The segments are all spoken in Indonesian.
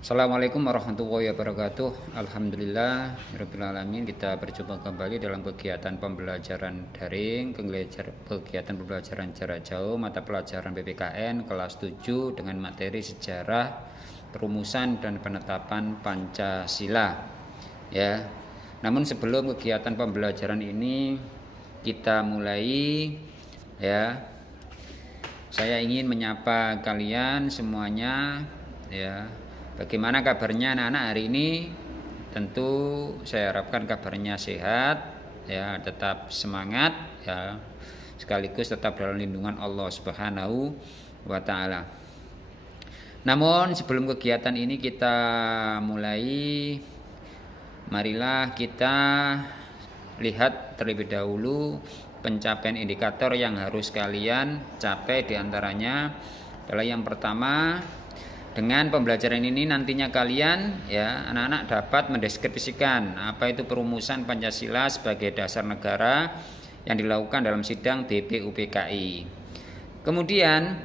Assalamualaikum warahmatullahi wabarakatuh. Alhamdulillah rabbil alamin. Kita berjumpa kembali dalam kegiatan pembelajaran daring, kegiatan pembelajaran jarak jauh mata pelajaran PPKN kelas 7 dengan materi sejarah, perumusan dan penetapan Pancasila. Ya. Namun sebelum kegiatan pembelajaran ini kita mulai, ya, saya ingin menyapa kalian semuanya, ya. Bagaimana kabarnya anak-anak hari ini? Tentu saya harapkan kabarnya sehat, ya, tetap semangat, ya, sekaligus tetap dalam lindungan Allah Subhanahu wa taala. Namun sebelum kegiatan ini kita mulai, marilah kita lihat terlebih dahulu pencapaian indikator yang harus kalian capai. Diantaranya adalah yang pertama, dengan pembelajaran ini nantinya kalian, ya, anak-anak dapat mendeskripsikan apa itu perumusan Pancasila sebagai dasar negara yang dilakukan dalam sidang BPUPKI. Kemudian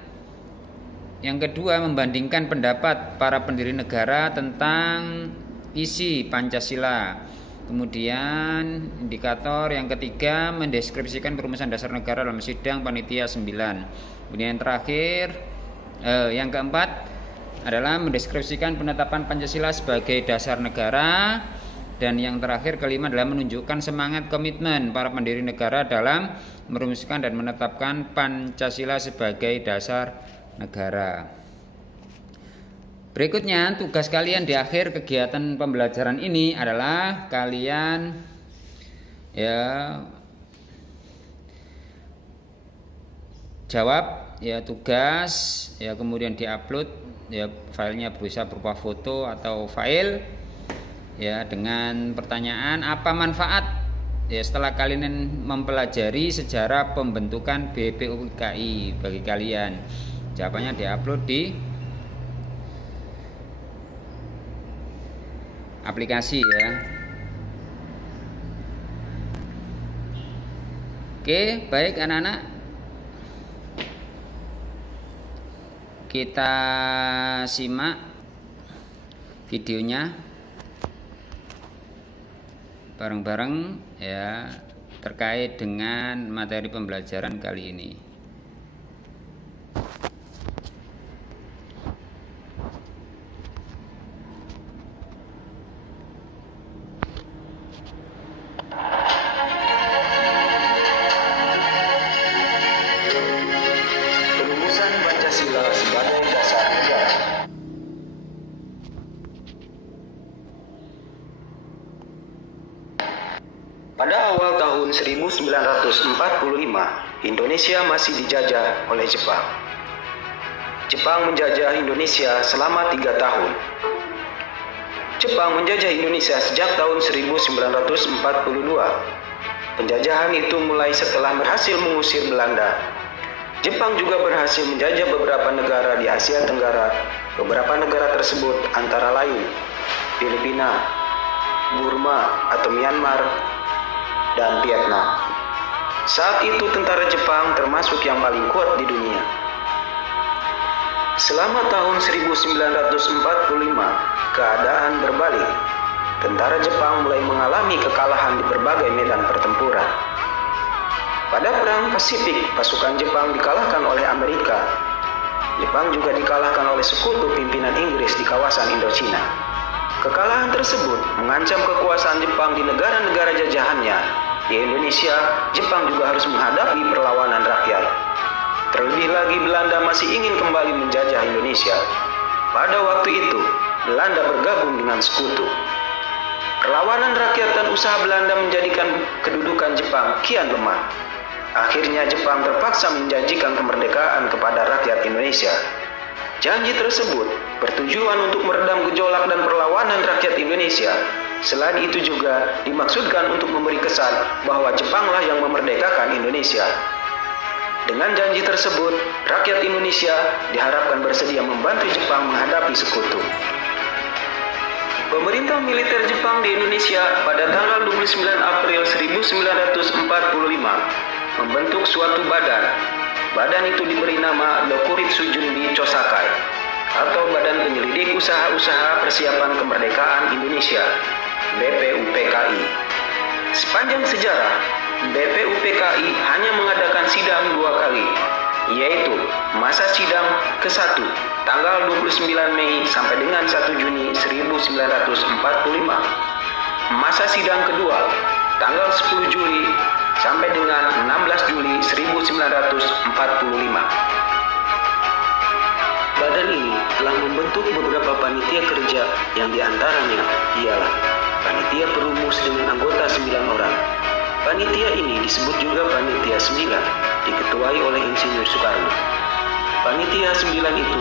yang kedua, membandingkan pendapat para pendiri negara tentang isi Pancasila. Kemudian indikator yang ketiga, mendeskripsikan perumusan dasar negara dalam sidang panitia 9. Kemudian yang terakhir, yang keempat adalah mendeskripsikan penetapan Pancasila sebagai dasar negara. Dan yang terakhir, kelima, adalah menunjukkan semangat komitmen para pendiri negara dalam merumuskan dan menetapkan Pancasila sebagai dasar negara. Berikutnya, tugas kalian di akhir kegiatan pembelajaran ini adalah kalian, ya, jawab, ya, tugas, ya, kemudian diupload, ya, filenya bisa berupa foto atau file, ya, dengan pertanyaan apa manfaat, ya, setelah kalian mempelajari sejarah pembentukan BPUPKI bagi kalian. Jawabannya diupload di aplikasi, ya. Oke, baik anak-anak, kita simak videonya bareng-bareng, ya, terkait dengan materi pembelajaran kali ini. Perumusan Pancasila sebagai dasar negara. Pada awal tahun 1945, Indonesia masih dijajah oleh Jepang. Jepang menjajah Indonesia selama 3 tahun. Jepang menjajah Indonesia sejak tahun 1942. Penjajahan itu mulai setelah berhasil mengusir Belanda. Jepang juga berhasil menjajah beberapa negara di Asia Tenggara. Beberapa negara tersebut antara lain Filipina, Burma atau Myanmar, dan Vietnam. Saat itu tentara Jepang termasuk yang paling kuat di dunia. Selama tahun 1945, keadaan berbalik. Tentara Jepang mulai mengalami kekalahan di berbagai medan pertempuran. Pada Perang Pasifik, pasukan Jepang dikalahkan oleh Amerika. Jepang juga dikalahkan oleh sekutu pimpinan Inggris di kawasan Indochina. Kekalahan tersebut mengancam kekuasaan Jepang di negara-negara jajahannya. Di Indonesia, Jepang juga harus menghadapi perlawanan rakyat. Terlebih lagi, Belanda masih ingin kembali menjajah Indonesia. Pada waktu itu, Belanda bergabung dengan sekutu. Perlawanan rakyat dan usaha Belanda menjadikan kedudukan Jepang kian lemah. Akhirnya Jepang terpaksa menjanjikan kemerdekaan kepada rakyat Indonesia. Janji tersebut bertujuan untuk meredam gejolak dan perlawanan rakyat Indonesia. Selain itu juga dimaksudkan untuk memberi kesan bahwa Jepanglah yang memerdekakan Indonesia. Dengan janji tersebut, rakyat Indonesia diharapkan bersedia membantu Jepang menghadapi sekutu. Pemerintah militer Jepang di Indonesia pada tanggal 29 April 1945 membentuk suatu badan. Badan itu diberi nama Dokuritsu Junbi Chosakai. atau Badan Penyelidik Usaha-Usaha Persiapan Kemerdekaan Indonesia, BPUPKI. Sepanjang sejarah, BPUPKI hanya mengadakan sidang 2 kali, yaitu masa sidang ke-1 tanggal 29 Mei sampai dengan 1 Juni 1945, masa sidang kedua tanggal 10 Juli sampai dengan 16 Juli 1945. Badan ini telah membentuk beberapa panitia kerja yang diantaranya ialah panitia perumus dengan anggota 9 orang. Panitia ini disebut juga panitia 9, diketuai oleh Insinyur Soekarno. Panitia 9 itu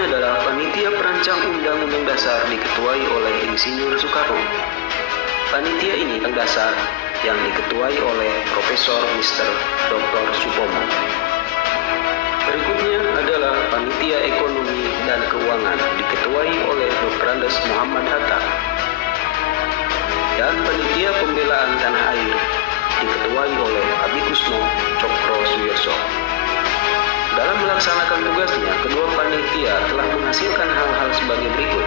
adalah Panitia Perancang Undang-Undang Dasar diketuai oleh Insinyur Soekarno. Panitia ini dasar yang diketuai oleh Profesor Mr. Dr. Supomo. Berikutnya adalah Panitia Ekonomi dan Keuangan diketuai oleh Dr. Andes Muhammad Hatta. Dan Panitia Pembelaan Tanah Air diketuai oleh Abikusno Cokro Suyoso. Dalam melaksanakan tugasnya, kedua panitia telah menghasilkan hal-hal sebagai berikut.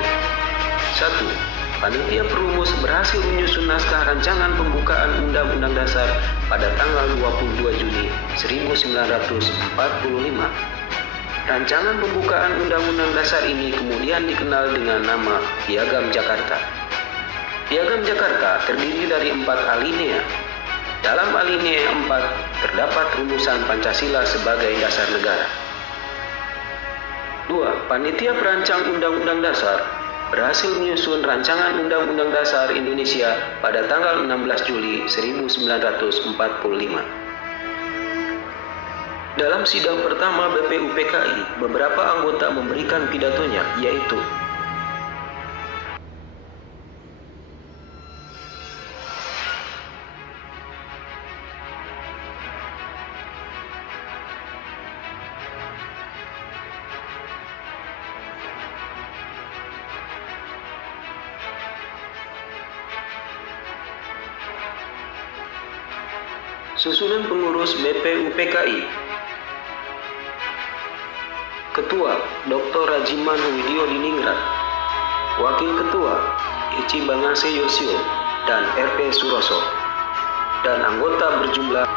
1. Panitia perumus berhasil menyusun naskah rancangan pembukaan Undang-Undang Dasar pada tanggal 22 Juni 1945. Rancangan pembukaan Undang-Undang Dasar ini kemudian dikenal dengan nama Piagam Jakarta. Piagam Jakarta terdiri dari 4 alinea. Dalam alinea 4 terdapat rumusan Pancasila sebagai dasar negara. 2. Panitia Perancang Undang-Undang Dasar berhasil menyusun rancangan Undang-Undang Dasar Indonesia pada tanggal 16 Juli 1945. Dalam sidang pertama BPUPKI, beberapa anggota memberikan pidatonya, yaitu susunan pengurus BPUPKI. Ketua Dr. Rajiman Widyo Diningrat, Wakil Ketua Ichi Bangase Yosio dan RP Suroso, dan anggota berjumlah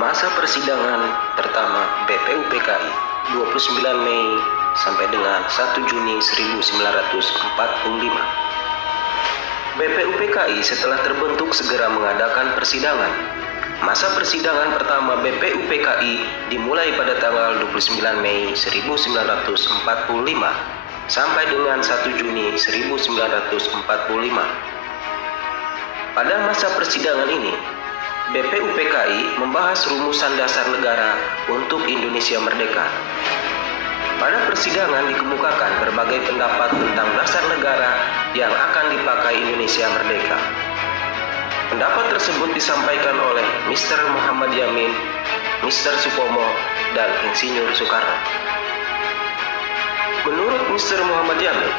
masa persidangan pertama BPUPKI 29 Mei sampai dengan 1 Juni 1945. BPUPKI setelah terbentuk segera mengadakan persidangan. Masa persidangan pertama BPUPKI dimulai pada tanggal 29 Mei 1945 sampai dengan 1 Juni 1945. Pada masa persidangan ini, BPUPKI membahas rumusan dasar negara untuk Indonesia merdeka. Pada persidangan dikemukakan berbagai pendapat tentang dasar negara yang akan dipakai Indonesia merdeka. Pendapat tersebut disampaikan oleh Mr. Muhammad Yamin, Mr. Supomo, dan Insinyur Soekarno. Menurut Mr. Muhammad Yamin,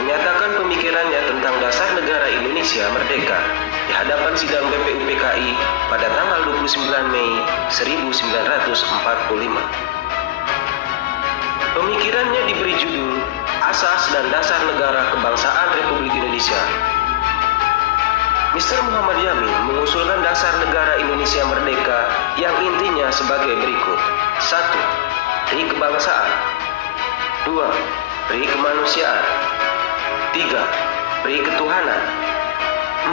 menyatakan pemikirannya tentang dasar negara Indonesia merdeka di hadapan sidang BPUPKI pada tanggal 29 Mei 1945. Pemikirannya diberi judul Asas dan Dasar Negara Kebangsaan Republik Indonesia. Mr. Muhammad Yamin mengusulkan dasar negara Indonesia merdeka yang intinya sebagai berikut. 1. Pri kebangsaan. 2. Pri kemanusiaan. 3. Peri ketuhanan.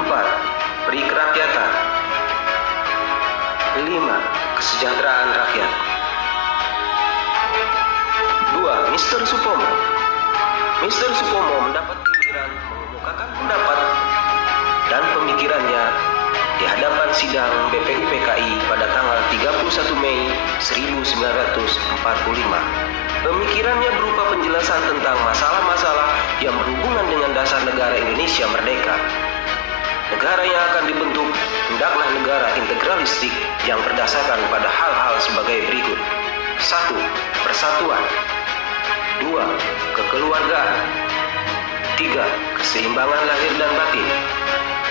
4. Peri kerakyatan. 5. Kesejahteraan rakyat. 2. Mr. Supomo. Mr. Supomo mendapat giliran mengemukakan pendapat dan pemikirannya di hadapan sidang BPUPKI pada tanggal 31 Mei 1945. Pemikirannya berupa penjelasan tentang masalah-masalah yang berhubungan dengan dasar negara Indonesia merdeka. Negara yang akan dibentuk hendaklah negara integralistik yang berdasarkan pada hal-hal sebagai berikut. 1. Persatuan. 2. Kekeluargaan. 3. Keseimbangan lahir dan batin.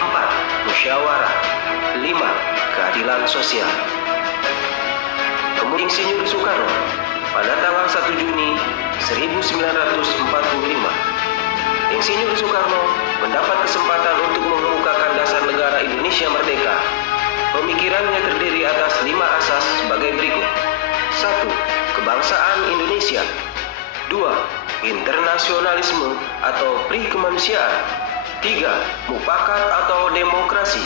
4. Musyawarah. 5. Keadilan sosial. Kemudian Insinyur Soekarno pada tanggal 1 Juni 1945. Insinyur Soekarno mendapat kesempatan untuk mengemukakan dasar negara Indonesia merdeka. Pemikirannya terdiri atas 5 asas sebagai berikut. 1. Kebangsaan Indonesia. 2. Internasionalisme atau pri kemanusiaan. 3. Mufakat atau demokrasi.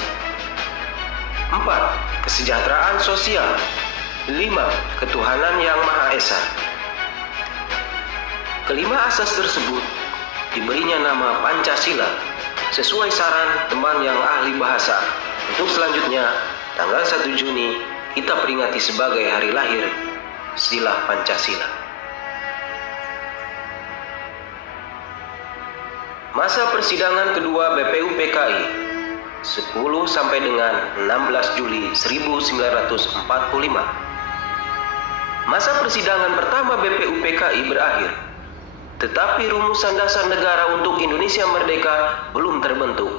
4. Kesejahteraan sosial. 5. Ketuhanan yang Maha Esa. Kelima asas tersebut diberinya nama Pancasila sesuai saran teman yang ahli bahasa. Untuk selanjutnya, tanggal 1 Juni kita peringati sebagai hari lahir sila Pancasila. Masa persidangan kedua BPUPKI 10 sampai dengan 16 Juli 1945. Masa persidangan pertama BPUPKI berakhir, tetapi rumusan dasar negara untuk Indonesia merdeka belum terbentuk.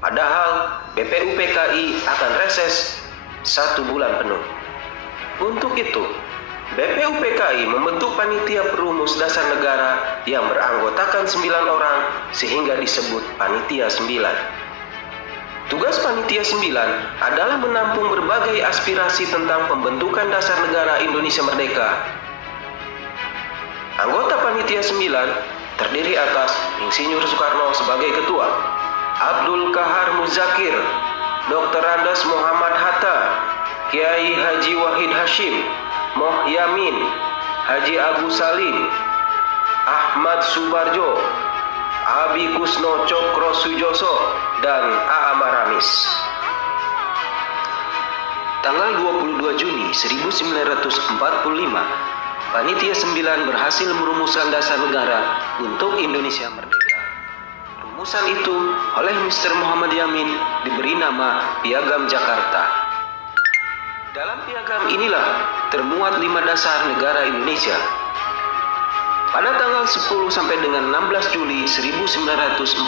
Padahal BPUPKI akan reses 1 bulan penuh. Untuk itu, BPUPKI membentuk panitia perumus dasar negara yang beranggotakan 9 orang sehingga disebut Panitia 9. Tugas Panitia 9 adalah menampung berbagai aspirasi tentang pembentukan dasar negara Indonesia merdeka. Anggota Panitia 9 terdiri atas Insinyur Soekarno sebagai ketua, Abdul Kahar Muzakir, Dr. Andes Muhammad Hatta, Kiai Haji Wahid Hashim, Moh Yamin, Haji Agus Salim, Ahmad Subarjo, Abi Kusno Cokro Sujoso, dan A. Maramis. Tanggal 22 Juni 1945, Panitia 9 berhasil merumuskan dasar negara untuk Indonesia merdeka. Rumusan itu oleh Mr. Muhammad Yamin diberi nama Piagam Jakarta. Dalam piagam inilah termuat 5 dasar negara Indonesia. Pada tanggal 10 sampai dengan 16 Juli 1945,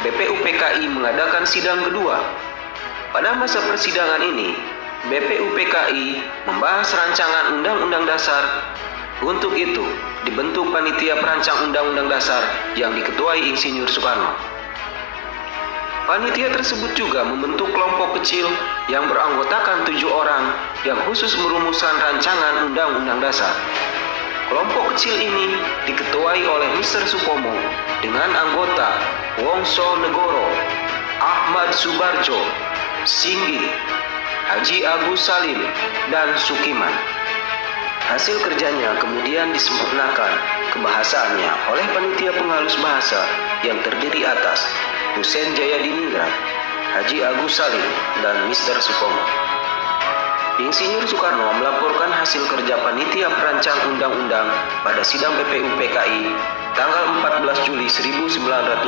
BPUPKI mengadakan sidang kedua. Pada masa persidangan ini, BPUPKI membahas rancangan Undang-Undang Dasar. Untuk itu, dibentuk Panitia Perancang Undang-Undang Dasar yang diketuai Insinyur Soekarno. Panitia tersebut juga membentuk kelompok kecil yang beranggotakan 7 orang yang khusus merumuskan rancangan Undang-Undang Dasar. Kelompok kecil ini diketuai oleh Mr. Supomo dengan anggota Wongso Negoro, Ahmad Subarjo, Singgi, Haji Agus Salim, dan Sukiman. Hasil kerjanya kemudian disempurnakan kebahasaannya oleh panitia penghalus bahasa yang terdiri atas Hussein Jayadiningrat, Haji Agus Salim, dan Mr. Supomo. Insinyur Soekarno melaporkan hasil kerja panitia perancang undang-undang pada sidang BPUPKI tanggal 14 Juli 1945.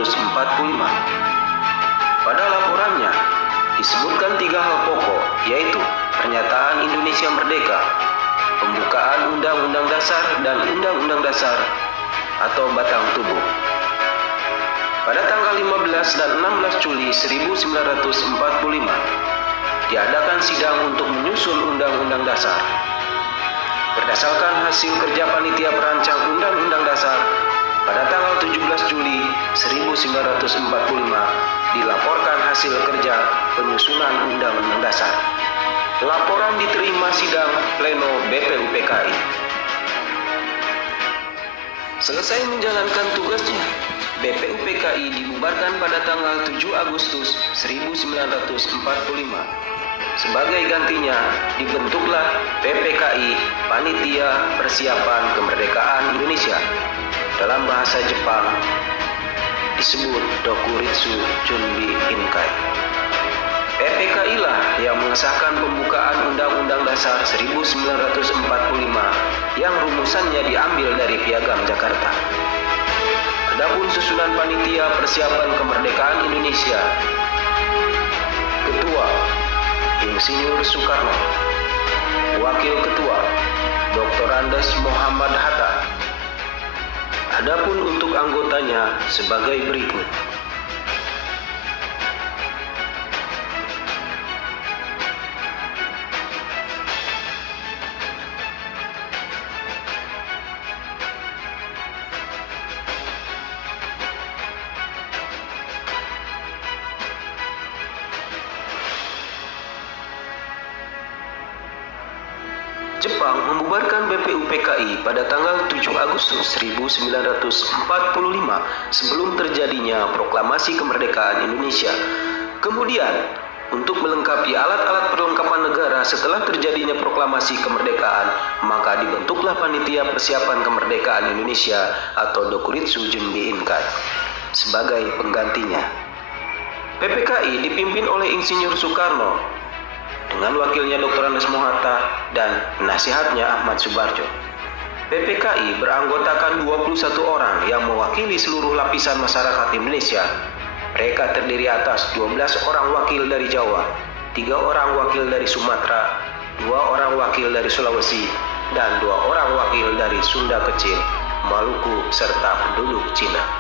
Pada laporannya disebutkan 3 hal pokok, yaitu pernyataan Indonesia merdeka, pembukaan Undang-Undang Dasar, dan Undang-Undang Dasar atau batang tubuh. Pada tanggal 15 dan 16 Juli 1945 diadakan sidang untuk menyusun Undang-Undang Dasar. Berdasarkan hasil kerja panitia perancang Undang-Undang Dasar, pada tanggal 17 Juli 1945 dilaporkan hasil kerja penyusunan Undang-Undang Dasar. Laporan diterima sidang pleno BPUPKI. Selesai menjalankan tugasnya, BPUPKI dibubarkan pada tanggal 7 Agustus 1945. Sebagai gantinya, dibentuklah PPKI, Panitia Persiapan Kemerdekaan Indonesia. Dalam bahasa Jepang disebut Dokuritsu Junbi Inkai. PPKI lah yang mengesahkan pembukaan Undang-Undang Dasar 1945 yang rumusannya diambil dari Piagam Jakarta. Adapun susunan Panitia Persiapan Kemerdekaan Indonesia, Ketua Insinyur Soekarno, Wakil Ketua Dr. Andes Muhammad Hatta. Adapun untuk anggotanya sebagai berikut. Jepang membubarkan BPUPKI pada tanggal 7 Agustus 1945 sebelum terjadinya proklamasi kemerdekaan Indonesia. Kemudian, untuk melengkapi alat-alat perlengkapan negara setelah terjadinya proklamasi kemerdekaan, maka dibentuklah Panitia Persiapan Kemerdekaan Indonesia atau Dokuritsu Junbi Inkai sebagai penggantinya. PPKI dipimpin oleh Insinyur Soekarno dengan wakilnya Dr. Andes Mohatta dan penasihatnya Ahmad Subarjo. PPKI beranggotakan 21 orang yang mewakili seluruh lapisan masyarakat Indonesia. Mereka terdiri atas 12 orang wakil dari Jawa, 3 orang wakil dari Sumatera, 2 orang wakil dari Sulawesi, dan 2 orang wakil dari Sunda Kecil, Maluku, serta penduduk Cina.